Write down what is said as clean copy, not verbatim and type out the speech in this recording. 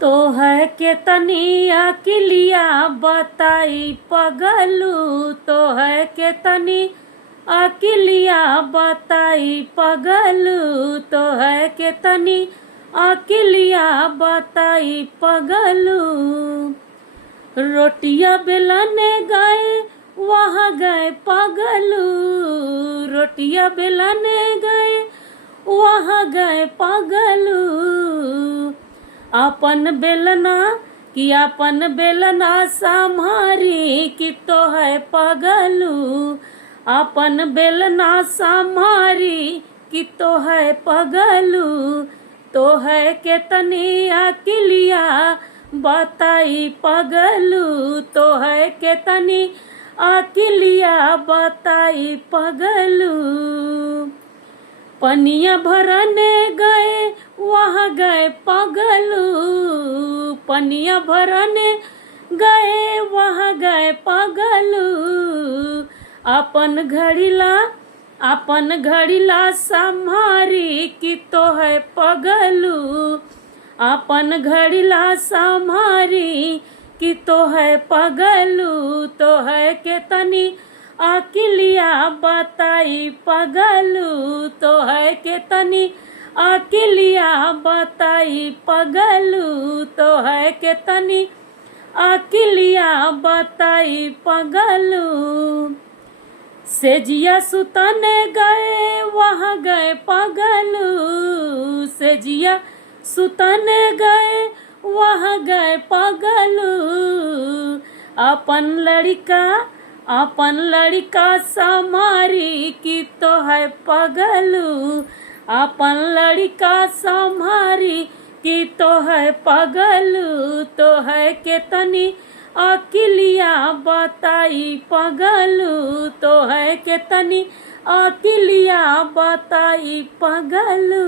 तो है के तनी अकिलिया बताई पगलू, तो है के तनी अकिलिया बताई पगलू, तो है के तनी अकिलिया बताई पगलू। रोटिया बेलने गए वहाँ गए पगलू, रोटिया बेलने गए वहाँ गए पगलू। अपन बेलना कि अपन बेलना संभारी कि तो है पगलू, अपन बेलना संभारी कि तो है पगलू। तो है के तनी अकिलिया बताई पगलू, तो है के तनी अकिलिया बताई पगलू। पनिया भरने गए वहाँ गए पगलू, पनिया भरने गए वहाँ गए पगलू। अपन घड़ीला संभारी कि तो है पगलू, अपन घड़ीला संभारी कि तो है पगलू। तो है के तनी अकिलिया बताई पगलू, तो है के तनी अकिलिया बताई पगलू, तो है के तनी अकिलिया बताई पगलू। सेजिया सुतने गए वहाँ गए पगलू, सेजिया सुतने गए वहाँ गए पगलू। अपन लड़का संभारी कि तो है पगलू, अपन लड़का संभारी कि तो है पगलू। तो है के तनी अकिलिया बताई पगलू, तो है के तनी अकिलिया बताई पगलू।